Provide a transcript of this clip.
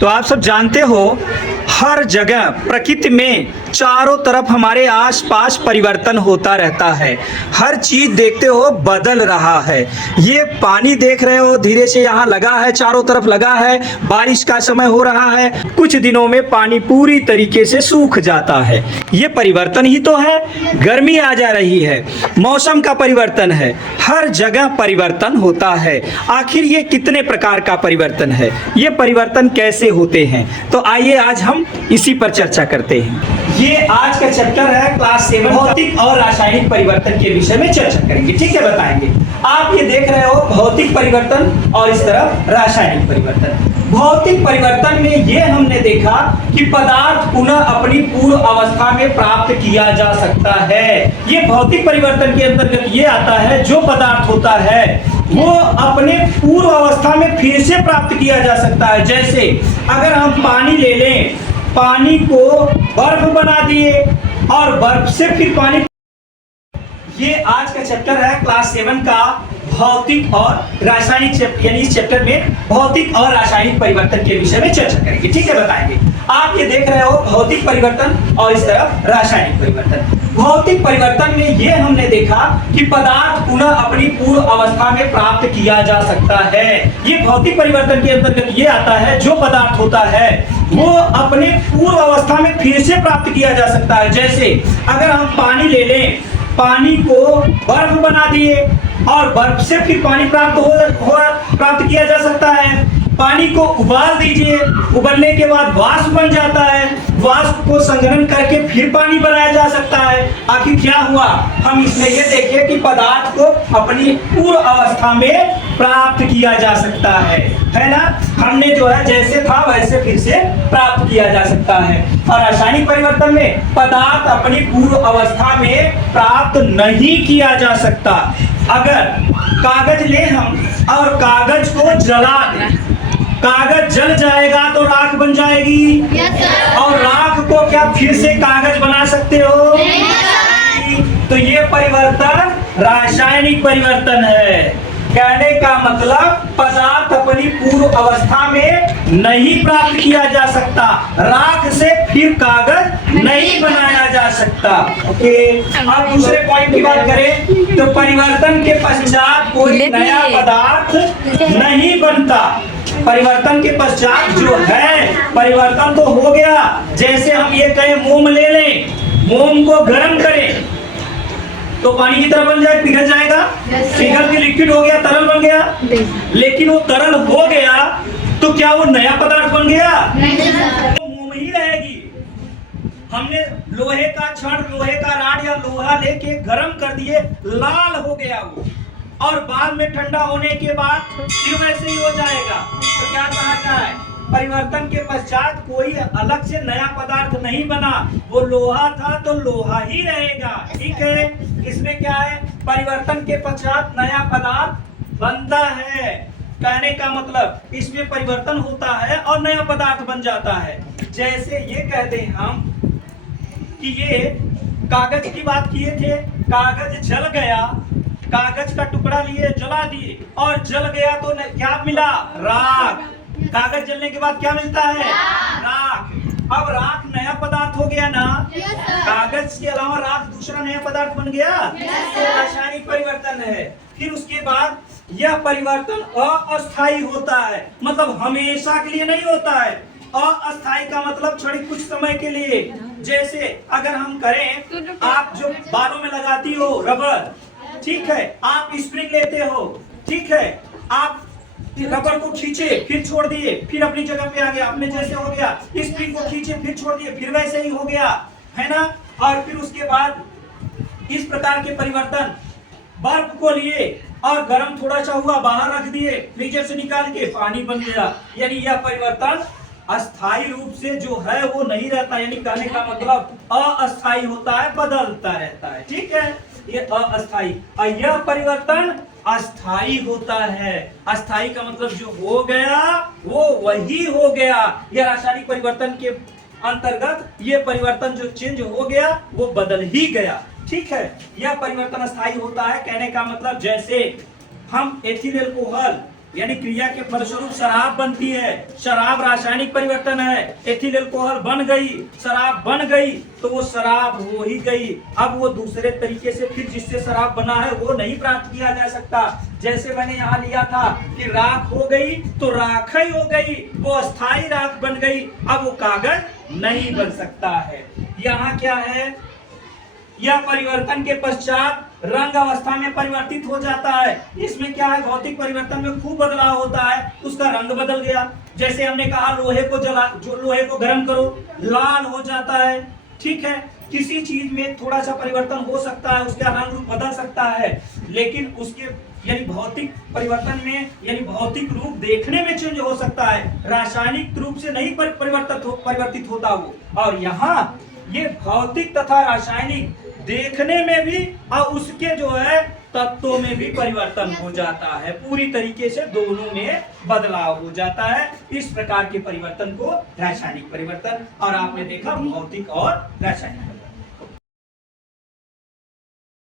तो आप सब जानते हो हर जगह प्रकृति में चारों तरफ हमारे आसपास परिवर्तन होता रहता है। हर चीज देखते हो बदल रहा है। ये पानी देख रहे हो धीरे से यहाँ लगा है, चारों तरफ लगा है। बारिश का समय हो रहा है, कुछ दिनों में पानी पूरी तरीके से सूख जाता है। ये परिवर्तन ही तो है। गर्मी आ जा रही है, मौसम का परिवर्तन है, हर जगह परिवर्तन होता है। आखिर ये कितने प्रकार का परिवर्तन है, ये परिवर्तन कैसे होते हैं, तो आइए आज हम इसी पर चर्चा करते हैं। ये आज का चैप्टर है क्लास 7 भौतिक और रासायनिक परिवर्तन के विषय में चर्चा करेंगे। ठीक है, बताएंगे। आप ये देख रहे हो भौतिक परिवर्तन और इस तरफ रासायनिक परिवर्तन। भौतिक परिवर्तन में ये हमने देखा कि पदार्थ पुनः अपनी पूर्व अवस्था में प्राप्त किया जा सकता है। ये भौतिक परिवर्तन के अंतर्गत ये आता है, जो पदार्थ होता है वो अपने पूर्व अवस्था में फिर से प्राप्त किया जा सकता है। जैसे अगर हम पानी ले लें, पानी को बर्फ बना दिए और बर्फ से फिर पानी। ये आज का चैप्टर है क्लास 7 का भौतिक और रासायनिक चैप्टर, यानी इस चैप्टर में भौतिक और रासायनिक परिवर्तन के विषय में चर्चा करेंगे। ठीक है, बताएंगे। आप ये देख रहे हो भौतिक परिवर्तन और इस तरफ रासायनिक परिवर्तन। भौतिक परिवर्तन में ये हमने देखा कि पदार्थ पुनः अपनी पूर्व अवस्था में प्राप्त किया जा सकता है। ये भौतिक परिवर्तन के अंतर्गत ये आता है, जो पदार्थ होता है वो अपने पूर्व अवस्था में फिर से प्राप्त किया जा सकता है। जैसे अगर हम पानी ले लें, पानी को बर्फ बना दिए और बर्फ से फिर पानी प्राप्त किया जा सकता है। पानी को उबाल दीजिए, उबलने के बाद वाष्प बन जाता है, वाष्प को संघनन करके फिर पानी बनाया जा सकता है। आखिर क्या हुआ, हम इसमें ये देखें कि पदार्थ को अपनी पूर्व अवस्था में प्राप्त किया जा सकता है ना। हमने जो है जैसे था वैसे फिर से प्राप्त किया जा सकता है। और रासायनिक परिवर्तन में पदार्थ अपनी पूर्व अवस्था में प्राप्त नहीं किया जा सकता। अगर कागज ले हम और कागज को जला दें, कागज जल जाएगा तो राख बन जाएगी। और राख को क्या फिर से कागज बना सकते हो? तो ये परिवर्तन रासायनिक परिवर्तन है। कहने का मतलब पदार्थ अपनी पूर्व अवस्था में नहीं प्राप्त किया जा सकता, राख से फिर कागज नहीं बनाया जा सकता। ओके, अब दूसरे पॉइंट की बात करें तो परिवर्तन के पश्चात कोई नया पदार्थ नहीं बनता। परिवर्तन के पश्चात जो है परिवर्तन तो हो गया। जैसे हम ये कहें मोम ले लें, मोम को गर्म करें तो पानी की तरह बन जाए, पिघल जाएगा। पिघल के लिक्विड हो गया, तरल बन गया। लेकिन वो तरल हो गया तो क्या वो नया पदार्थ बन गया? वो मोम ही रहेगी। हमने लोहे का छड़, लोहे का राड या लोहा लेके गर्म कर दिए, लाल हो गया वो, और बाद में ठंडा होने के बाद फिर वैसे ही हो जाएगा। तो क्या कहा जाए, परिवर्तन के पश्चात कोई अलग से नया पदार्थ नहीं बना, वो लोहा था तो लोहा ही रहेगा। ठीक है, इसमें क्या है, परिवर्तन के पश्चात नया पदार्थ बनता है। कहने का मतलब इसमें परिवर्तन होता है और नया पदार्थ बन जाता है। जैसे ये कहते हैं हम कि ये कागज की बात किए थे, कागज जल गया, कागज का टुकड़ा लिए जला दिए और जल गया तो क्या मिला? राख। कागज जलने के बाद क्या मिलता है? राख। अब राख नया पदार्थ हो गया ना। कागज के अलावा राख दूसरा नया पदार्थ बन गया। रासायनिक परिवर्तन है। फिर उसके बाद यह परिवर्तन अस्थायी होता है, मतलब हमेशा के लिए नहीं होता है। अस्थायी का मतलब छड़ी कुछ समय के लिए। जैसे अगर हम करें, आप जो बालों में लगाती हो रबर, ठीक है, आप स्प्रिंग लेते हो, ठीक है, आप रबर को खींचे फिर छोड़ दिए, फिर अपनी जगह पे आ गया, अपने जैसे हो गया। स्प्रिंग को खींचे फिर छोड़ दिए, फिर वैसे ही हो गया, है ना। और फिर उसके बाद इस प्रकार के परिवर्तन, बर्फ को लिए और गर्म थोड़ा सा हुआ, बाहर रख दिए, फ्रीजर से निकाल के पानी बन गया। यानी यह परिवर्तन अस्थायी रूप से जो है वो नहीं रहता। यानी कहने का मतलब अस्थायी होता है, बदलता रहता है। ठीक है, ये अस्थायी। और यह परिवर्तन अस्थाई होता है। अस्थाई का मतलब जो हो गया वो वही हो गया। यह रासायनिक परिवर्तन के अंतर्गत ये परिवर्तन जो चेंज हो गया वो बदल ही गया। ठीक है, यह परिवर्तन अस्थाई होता है। कहने का मतलब जैसे हम एथिल अल्कोहल यानी क्रिया के फलस्वरूप शराब बनती है। शराब रासायनिक परिवर्तन है। एथिल अल्कोहल बन गई, शराब बन गई, तो वो शराब हो ही गई। अब वो दूसरे तरीके से फिर जिससे शराब बना है वो नहीं प्राप्त किया जा सकता। जैसे मैंने यहाँ लिया था कि राख हो गई तो राख ही हो गई, वो अस्थाई राख बन गई। अब वो कागज नहीं बन सकता है। यहाँ क्या है, यह परिवर्तन के पश्चात रंग अवस्था में परिवर्तित हो जाता है। इसमें क्या है, भौतिक परिवर्तन में खूब बदलाव होता है, उसका रंग बदल गया। जैसे हमने कहा लोहे को गर्म करो, लाल हो जाता है। ठीक है, किसी चीज में थोड़ा सा परिवर्तन हो सकता है, उसका रंग रूप बदल सकता है, लेकिन उसके यानी भौतिक परिवर्तन में यानी भौतिक रूप देखने में चेंज हो सकता है, रासायनिक रूप से नहीं परिवर्तित होता वो। और यहाँ ये भौतिक तथा रासायनिक देखने में भी और उसके जो है तत्वों में भी परिवर्तन हो जाता है। पूरी तरीके से दोनों में बदलाव हो जाता है। इस प्रकार के परिवर्तन को रासायनिक परिवर्तन, और आपने देखा भौतिक और रासायनिक।